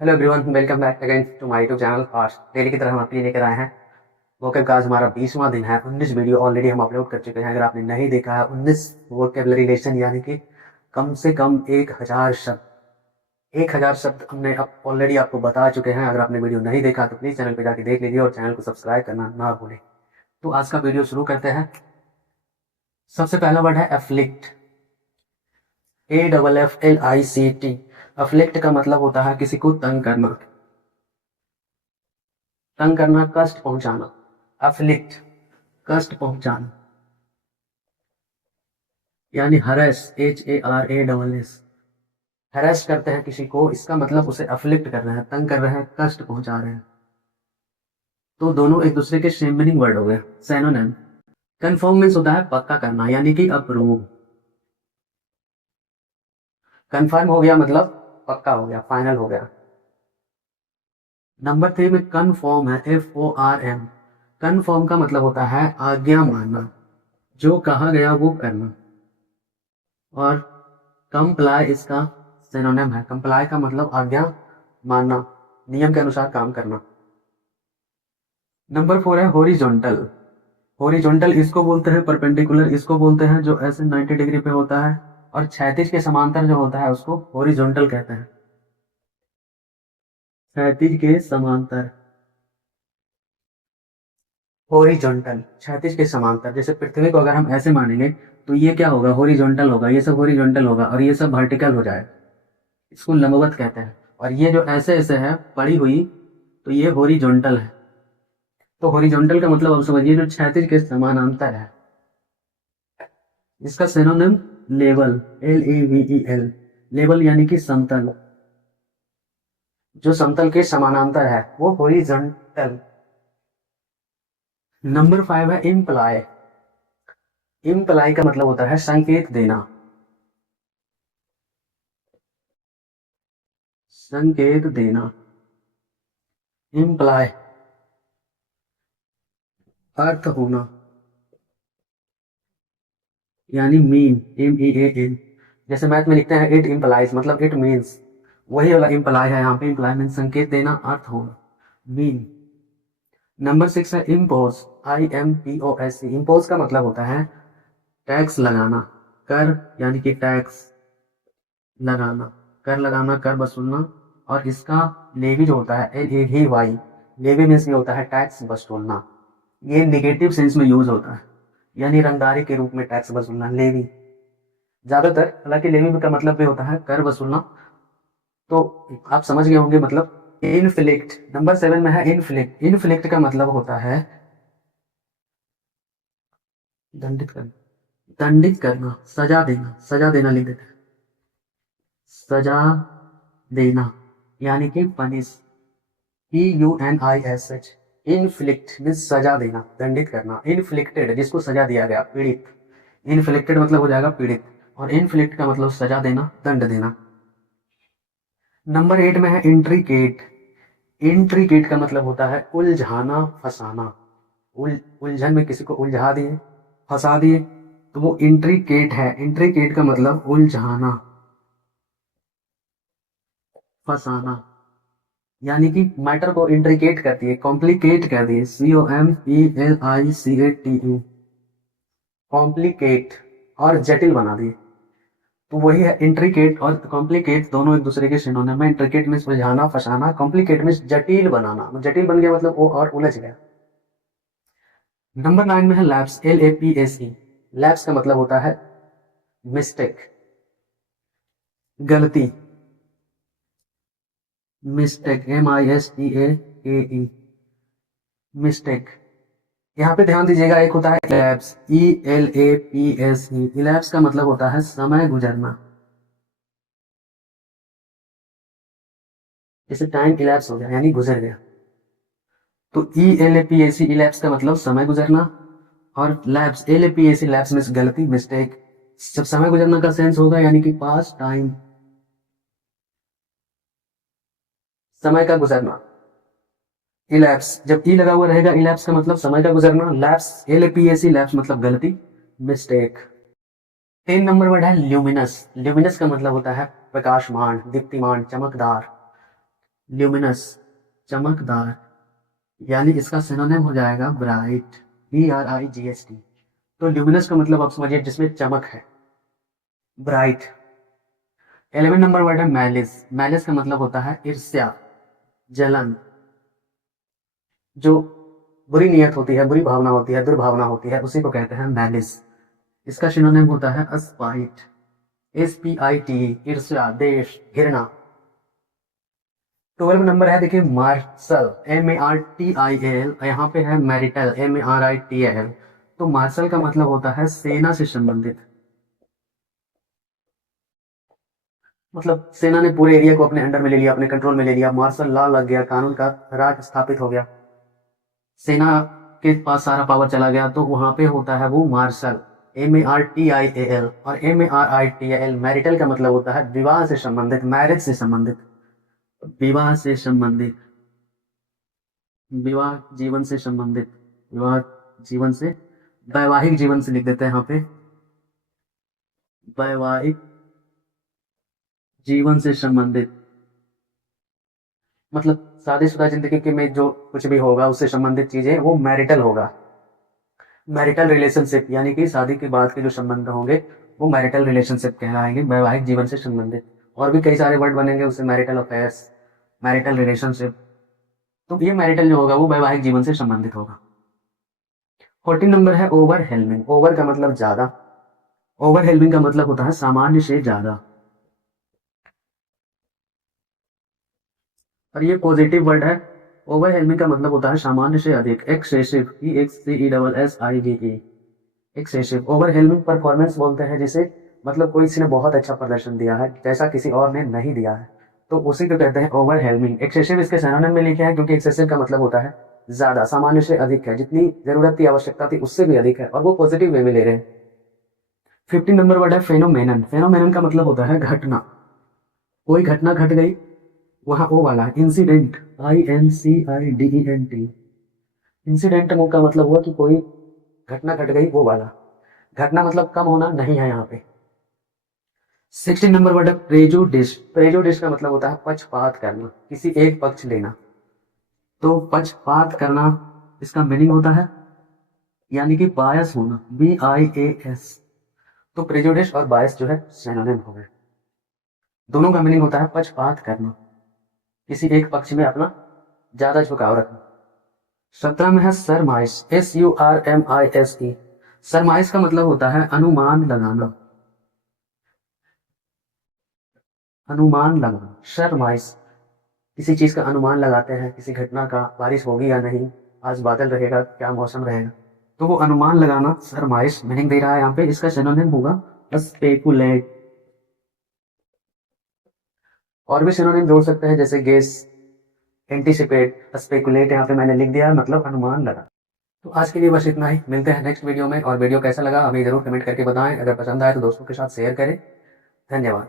Hello everyone, welcome back again to my YouTube channel. आज daily की तरह हम आपके लिए लेकर आए हैं वोकैब का। आज हमारा 20वां दिन है। 19 वीडियो ऑलरेडी हम अपलोड कर चुके हैं। अगर आपने नहीं देखा है, 19 वोकैबुलरी लेसन यानी कि कम से कम 1000 शब्द हमने अब ऑलरेडी आपको बता चुके हैं। अगर आपने वीडियो नहीं देखा तो प्लीज़ चैनल पर जाके देख लीजिए और चैनल को सब्सक्राइब करना ना भूलें। तो आज का वीडियो शुरू करते हैं। सबसे पहला वर्ड है एफ्लिक्ट, AFFLICT। अफ्लिक्ट का मतलब होता है किसी को तंग करना, तंग करना, कष्ट पहुंचाना। अफ्लिक्ट, कष्ट पहुंचाना, यानी हरेस, HARASS। हरेस करते हैं किसी को, इसका मतलब उसे अफ्लिक्ट कर रहे हैं, तंग कर रहे हैं, कष्ट पहुंचा रहे हैं। तो दोनों एक दूसरे के सेम मीनिंग वर्ड हो गए, सिनोनिम। कंफर्म मीन्स होता है पक्का करना, यानी कि अप्रूव। कंफर्म हो गया मतलब पक्का हो गया, फाइनल हो गया। नंबर 3 में कन्फर्म है, FORM। कन्फर्म का मतलब होता है आज्ञा मानना, जो कहा गया वो करना। और कंप्लाई इसका सिनोनिम है। कंप्लाई का मतलब आज्ञा मानना, नियम के अनुसार काम करना। नंबर 4 है हॉरिजॉन्टल। हॉरिजॉन्टल इसको बोलते हैं, परपेंडिकुलर इसको बोलते हैं जो ऐसे 90 डिग्री पे होता है, और क्षैतिज के समांतर जो होता है उसको हॉरिजॉन्टल कहते हैं। क्षैतिज के समांतर, हॉरिजॉन्टल, क्षैतिज के समांतर। जैसे पृथ्वी को अगर हम ऐसे मानेंगे तो ये क्या होगा, हॉरिजॉन्टल होगा, ये सब हॉरिजॉन्टल होगा, और ये सब वर्टिकल हो जाए, इसको लंबवत कहते हैं। और ये जो ऐसे ऐसे है पड़ी हुई, तो ये हॉरिजॉन्टल है। तो हॉरिजॉन्टल का मतलब आप समझिए जो क्षैतिज के समानांतर है। इसका सिनोनिम लेवल, LAVEL। लेवल यानी कि समतल, जो समतल के समानांतर है वो हॉरिजॉन्टल। नंबर 5 है इम्प्लाई। इम्प्लाई का मतलब होता है संकेत देना, संकेत देना। इम्प्लाई, अर्थ होना, यानी मीन, MEAN। जैसे मैथ में लिखते हैं इट इम्प्लाइज, मतलब इट मीन्स, वही वाला इम्प्लाई है यहाँ पे। इम्प्लाई मीन संकेत देना, अर्थ होना, मीन। नंबर 6 है इम्पोज, IMPOS। इम्पोज का मतलब होता है टैक्स लगाना, कर यानी कि टैक्स लगाना, कर लगाना, कर वसूलना। और इसका लेवी जो होता है, LAVY। लेवी मीन्स ये होता है टैक्स वसूलना। ये निगेटिव सेंस में यूज होता है, यानी रंगदारी के रूप में टैक्स वसूलना, लेवी ज्यादातर। हालांकि लेवी का मतलब भी होता है कर वसूलना, तो आप समझ गए होंगे मतलब। इनफ्लिक्ट, नंबर 7 में है इनफ्लिक्ट। इनफ्लिक्ट का मतलब होता है दंडित करना, दंडित करना, सजा देना, सजा देना लिख देते हैं, सजा देना, यानी कि पनिश, PUNISH। इनफ्लिक्ट मीन्स सजा देना, दंडित करना। इनफ्लिक्टेड जिसको सजा दिया गया, पीड़ित। इनफ्लिक्टेड मतलब हो जाएगा पीड़ित, और इनफ्लिक्ट का मतलब सजा देना, दंड देना। नंबर 8 में है इंट्रिकेट। इंट्रिकेट का मतलब होता है उलझाना, फंसाना। उलझन में किसी को उलझा दिए, फंसा दिए, तो वो इंट्रिकेट है। इंट्रिकेट का मतलब उलझाना, फंसाना, यानी कि मैटर को इंट्रिकेट कर दिए, कॉम्प्लिकेट कर दिए, COMPLICATE। कॉम्प्लिकेट और जटिल बना दिए, तो वही है इंट्रिकेट। और कॉम्प्लिकेट दोनों एक दूसरे के सिनोनिम है। इंट्रिकेट मीन्स उलझाना, फंसाना, कॉम्प्लिकेट मीन्स जटिल बनाना। जटिल बन गया मतलब वो और उलझ गया। नंबर 9 में है लैप्स, LAPSE। लैप्स का मतलब होता है मिस्टेक, गलती, मिस्टेक, MISTAKE, मिस्टेक। यहाँ पे ध्यान दीजिएगा, एक होता है इलैप्स, ELAPSE। इलैप्स का मतलब होता है समय गुजरना, जैसे टाइम इलैप्स हो गया यानी गुजर गया। तो ELAPSE, इलैप्स का मतलब समय गुजरना, और लैप्स, LAPSE, लैप्स मीन्स गलती, मिस्टेक। जब समय गुजरना का सेंस होगा यानी कि पास टाइम, समय का गुजरना। इलैप्स, जब ई लगा हुआ रहेगा, इलैप्स का मतलब समय का गुजरना। लैप्स, LAPSE, लैप्स मतलब गलती, मिस्टेक। 3 नंबर वर्ड है ल्यूमिनस। ल्यूमिनस का मतलब होता है प्रकाशमान, दीप्तिमान, चमकदार। ल्यूमिनस चमकदार, यानी इसका सिनोनिम हो जाएगा ब्राइट, BRIGHT। तो ल्यूमिनस का मतलब आप समझिए जिसमें चमक है, ब्राइट। 11 नंबर वर्ड है मैलिस। मैलिस का मतलब होता है ईर्ष्या, जलन, जो बुरी नीयत होती है, बुरी भावना होती है, दुर्भावना होती है, उसी को कहते हैं मैलिस। इसका सिनोनिम होता है स्पाइट, SPIT, ईर्ष्या, देश, घृणा। 12 नंबर है देखिए मार्शल, MARTIAL, यहाँ पे है मैरिटल, MARITAL। तो मार्शल का मतलब होता है सेना से संबंधित, मतलब सेना ने पूरे एरिया को अपने अंडर में ले लिया, अपने कंट्रोल में ले लिया, मार्शल लॉ लग गया, कानून का राज स्थापित हो गया, सेना के पास सारा पावर चला गया, तो वहां पे होता है वो मार्शल, MARTIAL। और MARITAL मैरिटल का मतलब होता है विवाह से संबंधित, मैरिज से संबंधित, विवाह से संबंधित, विवाह जीवन से संबंधित, विवाह जीवन से, वैवाहिक जीवन से लिख देते हैं यहाँ पे, वैवाहिक जीवन से संबंधित, मतलब शादीशुदा जिंदगी के में जो कुछ भी होगा उससे संबंधित चीजें वो मैरिटल होगा। मैरिटल रिलेशनशिप यानी कि शादी के बाद के जो संबंध होंगे वो मैरिटल रिलेशनशिप कहलाएंगे, वैवाहिक जीवन से संबंधित। और भी कई सारे वर्ड बनेंगे उससे, मैरिटल अफेयर्स, मैरिटल रिलेशनशिप। तो ये मैरिटल जो होगा वो वैवाहिक जीवन से संबंधित होगा। 14 नंबर है ओवरहेलमिंग। ओवर का मतलब ज्यादा, ओवरहेलमिंग का मतलब होता है सामान्य से ज्यादा, और ये पॉजिटिव वर्ड है। ओवरहेलमिंग का मतलब होता है सामान्य से अधिक, एक्सेसिव, EXCESSIVE, एक्सेसिव। ओवरहेलमिंग परफॉर्मेंस बोलते हैं जिसे, मतलब कोई किसी ने बहुत अच्छा प्रदर्शन दिया है जैसा किसी और ने नहीं दिया है, तो उसी को कहते हैं ओवरहेलमिंग। एक्सेसिव इसके सिनोनिम में लिखे हैं क्योंकि एक्सेसिव का मतलब होता है ज्यादा, सामान्य से अधिक है, जितनी जरूरत थी, आवश्यकता थी, उससे भी अधिक है, और वो पॉजिटिव वे में ले रहे हैं। 15 नंबर वर्ड है फेनोमेनन। फेनोमेनन का मतलब होता है घटना, कोई घटना घट गई, वहां ओ वाला इंसिडेंट, INCIDENT। इंसिडेंट का मतलब हुआ कि कोई घटना घट गई, वो वाला। घटना मतलब कम होना नहीं है यहाँ पे। 16 नंबर वर्ड है प्रेजुडिस। प्रेजुडिस का मतलब होता है पक्षपात करना, किसी एक पक्ष लेना। तो पक्षपात करना इसका मीनिंग होता है, यानी कि बायस होना, BIAS। तो प्रेजुडिस और बायस जो है सिनोनिम हो गए। दोनों का मीनिंग होता है पक्षपात करना, किसी एक पक्ष में अपना ज्यादा झुकाव रखना। 17 में है सरमाइश, SURMISE। सरमाइश का मतलब होता है अनुमान लगाना, अनुमान लगाना, सरमाइश। किसी चीज का अनुमान लगाते हैं, किसी घटना का, बारिश होगी या नहीं, आज बादल रहेगा, क्या मौसम रहेगा, तो वो अनुमान लगाना सरमाइश मीनिंग दे रहा है यहाँ पे। इसका सिनोनिम होगा स्पेकुलेट। और भी सिनोनिम जोड़ सकते हैं जैसे गेस, एंटीसिपेट, स्पेकुलेट यहाँ पे मैंने लिख दिया, मतलब अनुमान लगा। तो आज के लिए बस इतना ही, मिलते हैं नेक्स्ट वीडियो में। और वीडियो कैसा लगा हमें जरूर कमेंट करके बताएं, अगर पसंद आए तो दोस्तों के साथ शेयर करें। धन्यवाद।